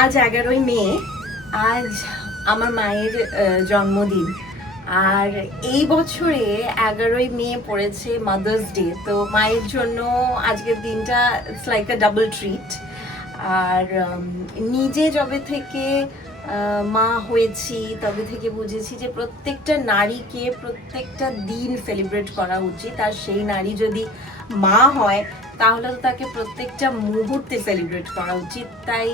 আজ 11ই মে, আজ আমার মায়ের জন্মদিন। আর এই বছরে 11ই মে পড়েছে মাদার্স ডে, তো মায়ের জন্য আজকের দিনটা it's like a double treat. আর নিজে যবে থেকে মা হয়েছি তবে থেকে বুঝেছি যে প্রত্যেকটা নারীকে প্রত্যেকটা দিন সেলিব্রেট করা উচিত। আর সেই নারী যদি মা হয় তাহলে তো তাকে প্রত্যেকটা মুহূর্তে সেলিব্রেট করা উচিত। তাই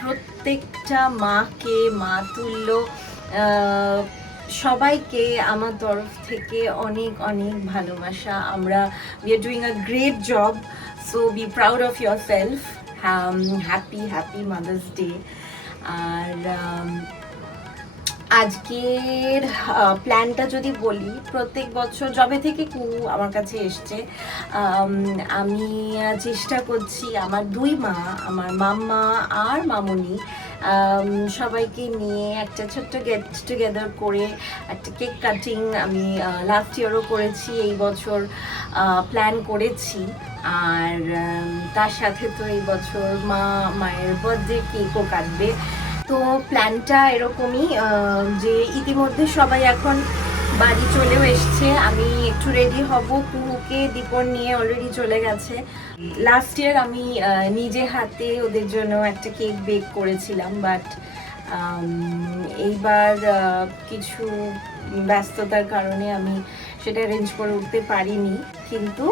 প্রত্যেকটা মাকে, মা তুল্য সবাইকে আমার তরফ থেকে অনেক অনেক ভালোবাসা। we are doing a great job, so be proud of yourself. Happy Mother's Day. আর আজকের প্ল্যানটা যদি বলি, প্রত্যেক বছর যবে থেকে কুহু আমার কাছে এসছে আমি চেষ্টা করছি আমার দুই মা, আমার মাম্মা আর মামুনি, সবাইকে নিয়ে একটা ছোট্ট গেট টুগেদার করে একটা কেক কাটিং আমি লাস্ট ইয়ারও করেছি, এই বছর প্ল্যান করেছি। আর তার সাথে তো এই বছর মায়ের বার্থডে কেকও কাটবে। তো প্ল্যানটা এরকমই যে ইতিমধ্যে সবাই এখন বাড়ি চলেও এসছে, আমি একটু রেডি হব, কুহুকে দীপন নিয়ে অলরেডি চলে গেছে। লাস্ট ইয়ার আমি নিজে হাতে ওদের জন্য একটা কেক বেক করেছিলাম, বাট এইবার কিছু ব্যস্ততার কারণে আমি সেটা অ্যারেঞ্জ করে উঠতে পারিনি। কিন্তু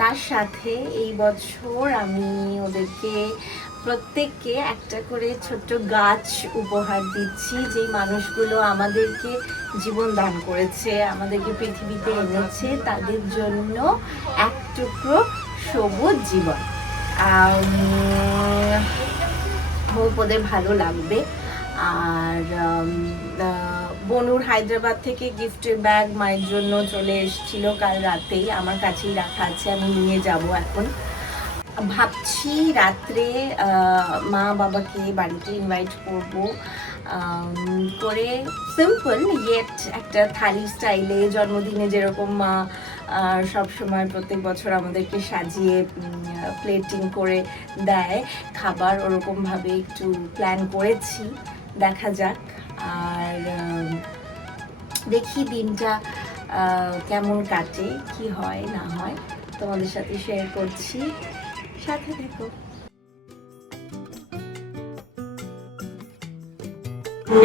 তার সাথে এই বছর আমি ওদেরকে প্রত্যেককে একটা করে ছোট্ট গাছ উপহার দিচ্ছি, যে মানুষগুলো আমাদেরকে জীবন দান করেছে, আমাদেরকে পৃথিবীতে এনেছে, তাদের জন্য এক টুকরো সবুজ জীবন। হোপ ওদের ভালো লাগবে। আর বনুর হায়দ্রাবাদ থেকে গিফটের ব্যাগ মায়ের জন্য চলে এসেছিল কাল রাতেই, আমার কাছেই রাখা আছে, আমি নিয়ে যাব এখন। ভাবছি রাত্রে মা বাবাকে বাড়িতে ইনভাইট করব করে, সিম্পল ইয়েট একটা থালি স্টাইলে, জন্মদিনে যেরকম মা সব সময় প্রত্যেক বছর আমাদেরকে সাজিয়ে প্লেটিং করে দেয় খাবার, ওরকমভাবে একটু প্ল্যান করেছি, দেখা যাক। আর দেখি দিনটা কেমন কাটে, কি হয় না হয় তোমাদের সাথে শেয়ার করছি, সাথে থেকো।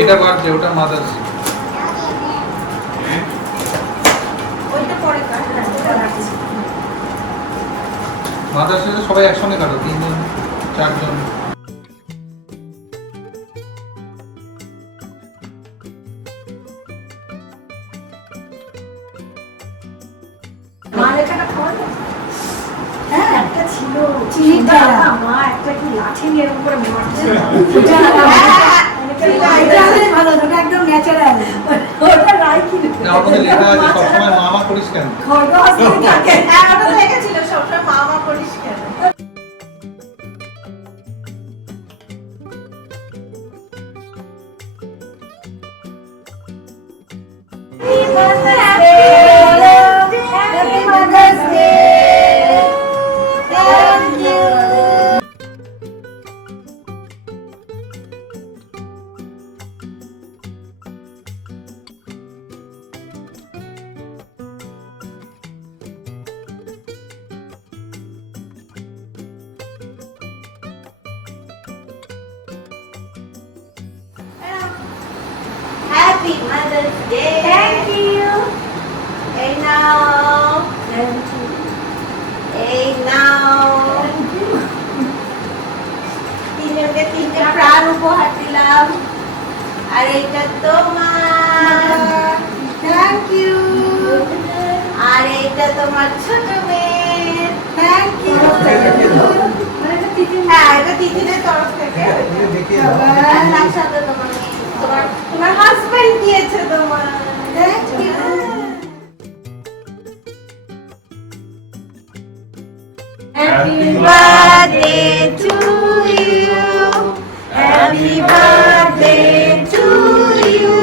এটা বার্থডে, ওটা মাদার্স। ওইটা পরে কাট, ওটা রাখছি। মাদার্স ডে সবাই একসঙ্গে কাটো, 3 জন 4 জন। মা লেখাটা খাওয়া যায়? হ্যাঁ, একটা ছিল চিনিটা, মা একটা কি লাঠি নিয়ে এরকম করে মারছে। ভালো, ওটা একদম ন্যাচারাল। ওটা রাই কি না, ওটা লেখা আছে সবসময় মা করিস কেন? খরগোশ থাকে। হ্যাঁ, ওটা লেখা ছিল সবসময় মা করিস কেন। তোমার, থ্যাংক ইউ। আর এইটা তোমার ছোট মেয়ে, থ্যাংক ইউ। হ্যাঁ, এটা তিতিরের তরফ থেকে। আর তার সাথে তোমার হাজবেন্ড দিয়েছে তোমার, thank you. Happy birthday to you. Happy birthday to you.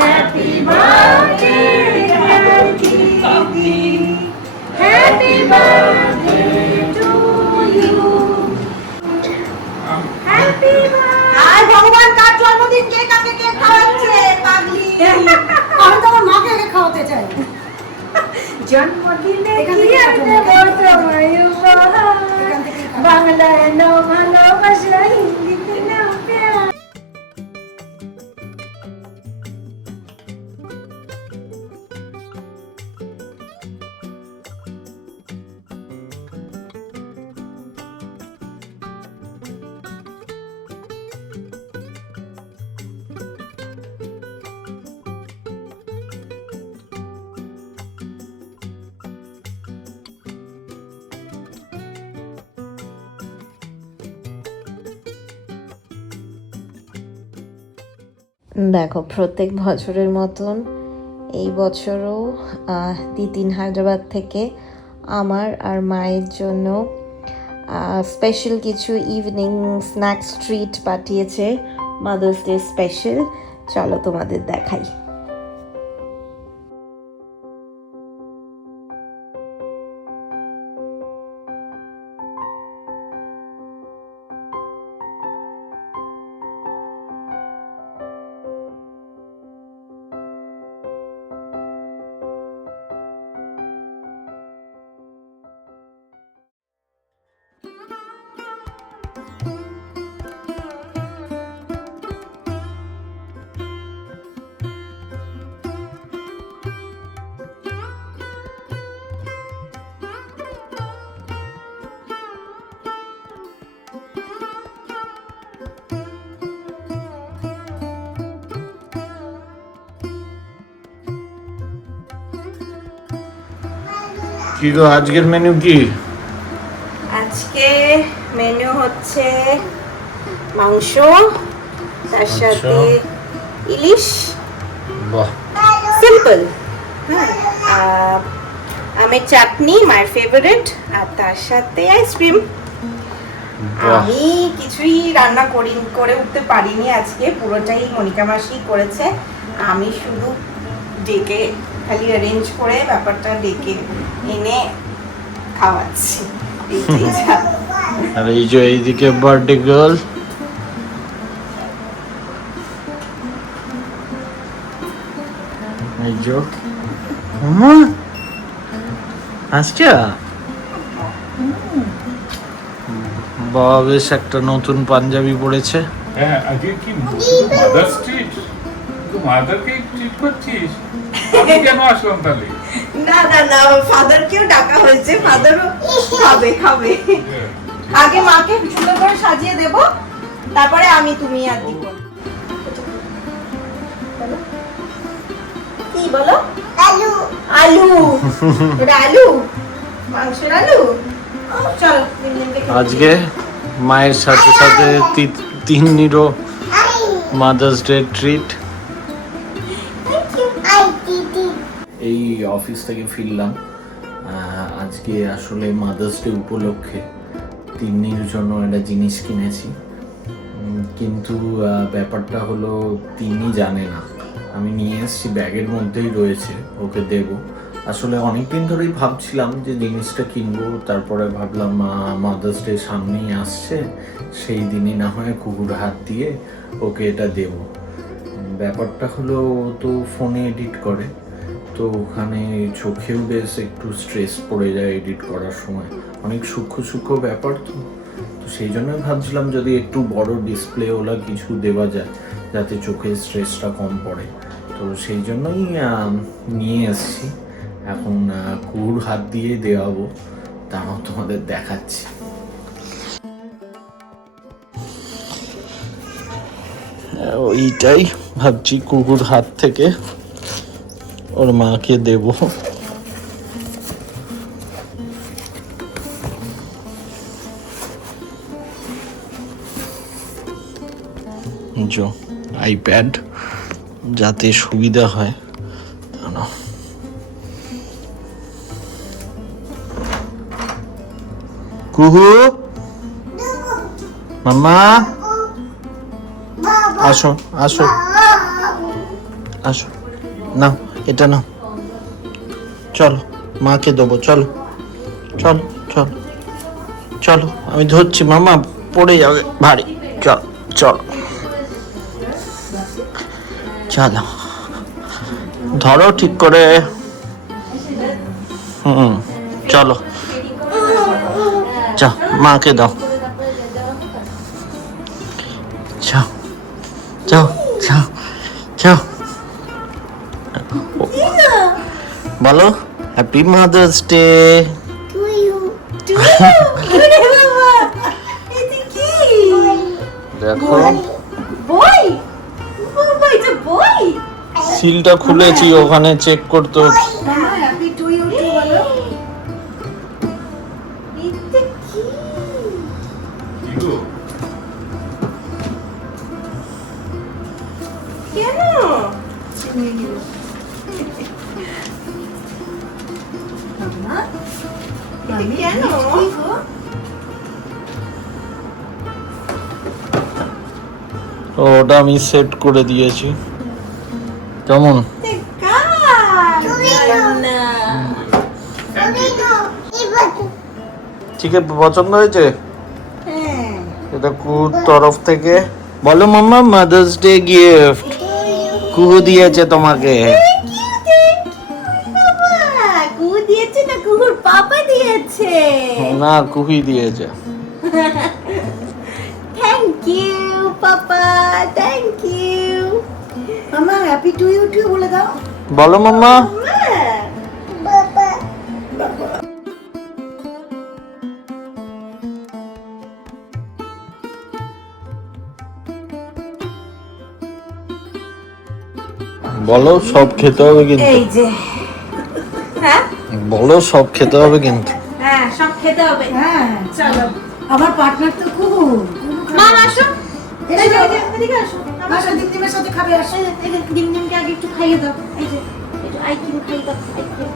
Happy birthday, Happy. Happy birthday to you. Happy birthday. আর ভগবান কার জন্মদিন কে কাকে কে খাওয়াচ্ছে পাগলি? আমি তো আমার মাকে আগে খাওয়াতে চাই। জন্মদিনে এখান কি থেকে আনবো তোমায় উপহার? এখান থেকে খাও। বাংলায় নাও ভালোবাসা, হিন্দিতে নাও প্যার। দেখো, প্রত্যেক বছরের মতন এই বছরও তিতিন হায়দ্রাবাদ থেকে আমার আর মায়ের জন্য স্পেশাল কিছু ইভিনিং স্ন্যাক্স ট্রিট পাঠিয়েছে, মাদার্স ডে স্পেশাল। চলো তোমাদের দেখাই। কি গো, আজকের মেনু কি? আজকে মেনু হচ্ছে মাংস, তার সাথে ইলিশ, বাহ, সিম্পল। আমের চাটনি, মায়ের ফেভারিট, আর তার সাথে আইসক্রিম। বাহ। আমি কিছুই রান্না করে উঠতে পারিনি আজকে, পুরোটাই মনিকা মাসি করেছে। আমি শুধু ডেকে খালি অ্যারেঞ্জ করে ব্যাপারটা ডেকে এনে খাওয়াচ্ছি। এইটাই যা। আর এই যে এইদিকে বার্থডে গার্ল, এই যে আচ্ছা বাবা বেশ একটা নতুন পাঞ্জাবি পরেছে। হ্যাঁ, আজকে কি মাদার্স ট্রিট? তো মাদারকে ট্রিট করছিস? আমি কেন আসলাম তাহলে? না না না, ফাদারকেও ডাকা হয়েছে, ফাদারও খাবে। আগে মাকে সুন্দর করে সাজিয়ে দেব, তারপরে আমি, তুমি আর দিব। কি বলো? আলু। আলু? এটা আলু? মাংসের আলু? চলো আজকে মায়ের সাথে সাথে তিন্নিরও মাদার্স ডে ট্রিট। এই অফিস থেকে ফিরলাম, আজকে আসলে মাদার্স ডে উপলক্ষে তিন্নির জন্য একটা জিনিস কিনেছি, কিন্তু ব্যাপারটা হলো তিনি জানে না। আমি নিয়ে এসেছি, ব্যাগের মধ্যেই রয়েছে, ওকে দেব। আসলে অনেকদিন ধরেই ভাবছিলাম যে জিনিসটা কিনবো, তারপরে ভাবলাম মাদার্স ডে সামনেই আসছে, সেই দিনই না হয় কুকুর হাত দিয়ে ওকে এটা দেব। ব্যাপারটা হলো ও তো ফোনে এডিট করে, তো ওখানে চোখেও বেশ একটু স্ট্রেস পড়ে যায় এডিট করার সময়, অনেক সূক্ষ্ম ব্যাপার। তো সেই জন্যই ভাবছিলাম যদি একটু বড় ডিসপ্লে ওলা কিছু দেওয়া যায় যাতে চোখের স্ট্রেসটা কম পড়ে, তো সেই জন্যই নিয়ে এসেছি। এখন কুকুর হাত দিয়ে দেওয়াবো, তাও তোমাদের দেখাচ্ছি। ওইটাই ভাবছি কুকুর হাত থেকে ওর মাকে দেব। আইপ্যাড যাতে সুবিধা হয়। কুহু মাম্মা আসো আসো আসো, নাও এটা নাও, চলো মাকে দেবো, চলো চলো চলো চলো, আমি ধরছি মামা, পড়ে যাবে ভারী, চলো চলো চলো, ধরো ঠিক করে, চলো যাও মাকে দাও, যাও যাও যাও যাও, বলো হ্যাপি মাদার্স ডে। দেখো বই, বাবা এটা বই। সিলটা খুলেছি, ওখানে চেক করতে হচ্ছে। মামা হ্যাপি টু ইউ টু বলো। এটা কি? কি গো? কেন? মামা এটা কেন? কি গো? ওটা আমি সেট করে দিয়েছি। কেমন? ঠিক আছে, পছন্দ হয়েছে? হ্যাঁ এটা কুহুর তরফ থেকে। বলো মাম্মা মাদার্স ডে গিফট কুহু দিয়েছে তোমাকে। কুহু দিয়েছে না কুহুর পাপা দিয়েছে? না, কুহুই দিয়েছে। থ্যাংক ইউ পাপা, থ্যাংক ইউ। মামা হ্যাপি টু ইউ টু বলে দাও। বলো মাম্মা। বলো সব খেতে হবে কিন্তু, এই যে, হ্যাঁ বলো সব খেতে হবে কিন্তু। হ্যাঁ সব খেতে হবে। হ্যাঁ চলো আমার পার্টনার তো কুহু। মা আসো, এই যে, এদিকে আসো। আসো দিদিমের সাথে খাবে, আসো। ডিমডিমকে আগে একটু খাইয়ে দাও। এই যে একটু আইক্রিম খাইয়ে দাও, আইক্রিম।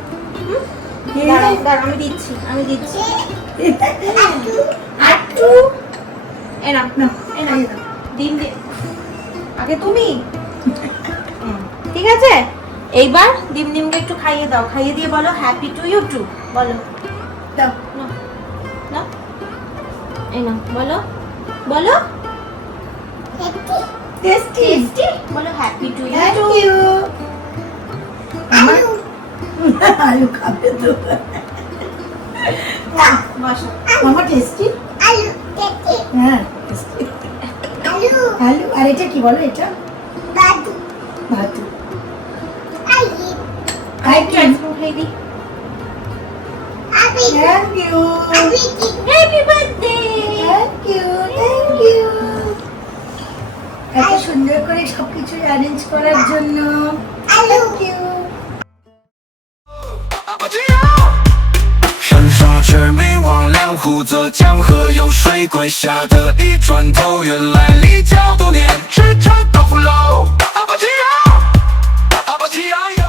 এই দাঁড়াও যে, দাঁড়াও, আমি দিচ্ছি আমি দিচ্ছি। আটটু এ নাও নাও, এ নাও ডিম দে আগে তুমি। ঠিক আছে, এইবার ডিমডিমকে একটু খাইয়ে দাও, খাইয়ে দিয়ে বলো হ্যাপি টু ইউ টু বলো। দাও। নাও নাও, এই নাও বলো বলো টেস্টি। টেস্টি বলো happy to you thank to. You. আলু খাবে তো। বসো। মামা টেস্টি। হ্যাঁ tasty। আলু আর এটা কি বলো, এটা ভাতু। একটু আইসক্রিম। আইসক্রিম খাইয়ে দিই। Thank you. Happy birthday. Thank you, thank you. এত সুন্দর করে সবকিছু অ্যারেঞ্জ করার জন্য থ্যাংক ইউ। 山沙却没忘两湖泽江河有水滚下的一转头，原来立交多年，驰骋到鼓楼。阿巴提呀，阿巴提呀呀。